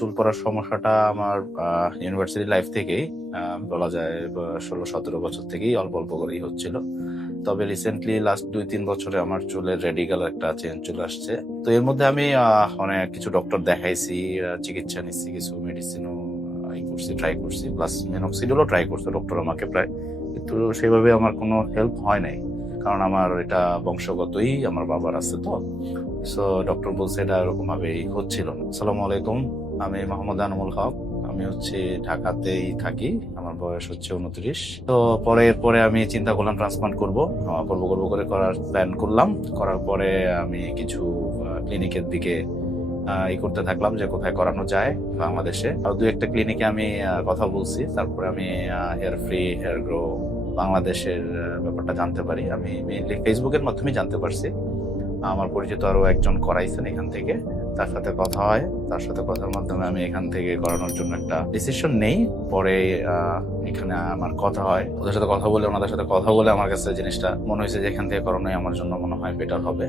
চুল পড়ার সমস্যাটা আমার ইউনিভার্সিটি লাইফ থেকেই বলা যায় 16-17 বছর থেকেই অল্প অল্প করেই হচ্ছিল। তবে রিসেন্টলি লাস্ট 2-3 বছরে আমার চুলের রেডিক্যাল একটা চেঞ্জ চলে আসছে। তো এর মধ্যে আমি অনেক কিছু ডক্টর দেখাইছি, চিকিৎসা নিচ্ছি, কিছু মেডিসিনও ট্রাই করছি, প্লাস মিনক্সিডিলও ট্রাই করছে ডক্টর আমাকে প্রায়, কিন্তু সেভাবে আমার কোনো হেল্প হয় নাই, কারণ আমার এটা বংশগতই, আমার বাবার আছে তো। সো ডক্টর বলছে এটা এরকম ভাবেই হচ্ছিল না। আসসালামু আলাইকুম, আমি মোহাম্মদ আনমুল হক। আমি ঢাকাতেই থাকি, আমার বয়স 29। তো পরে আমি চিন্তা করলাম ট্রান্সপ্লান্ট করবো করে করার প্ল্যান করলাম। করার পরে আমি কিছু ক্লিনিকের দিকে করতে থাকলাম যে কোথায় করানো যায় বাংলাদেশে। আর 2-1টা ক্লিনিকে আমি কথা বলছি, তারপরে আমি হেয়ার ফ্রি হেয়ার গ্রো বাংলাদেশের ব্যাপারটা জানতে পারি। আমি মেইনলি ফেসবুকের মাধ্যমে জানতে পারছি। আমার পরিচিত আরো একজন করাইছেন এখান থেকে, তার সাথে কথা হয়, তার সাথে কথার মাধ্যমে আমি এখান থেকে করানোর জন্য একটা ডিসিশন নেই। পরে এখানে আমার কথা হয়, ওনাদের সাথে কথা বলে আমার কাছে জিনিসটা মনে হয়েছে যে এখান থেকে করানোই আমার জন্য মনে হয় বেটার হবে,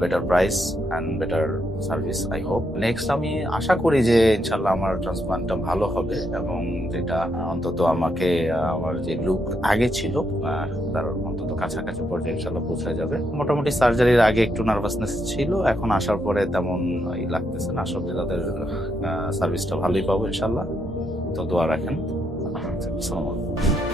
better price and better service I hope. Next আমি আশা করি যে ইনশাল্লাহ আমার ট্রান্সপ্লান্টটা ভালো হবে, এবং যেটা অন্তত আমাকে আমার যে লুক আগে ছিল তার অন্তত কাছাকাছি পর্যায়ে ইনশাল্লাহ পৌঁছায় যাবে। মোটামুটি সার্জারির আগে একটু নার্ভাসনেস ছিল, এখন আসার পরে তেমন লাগতেছে না। আশা করি তাদের সার্ভিসটা ভালোই পাবো ইনশাল্লাহ। তো দোয়া রাখেন। আসসালামু আলাইকুম।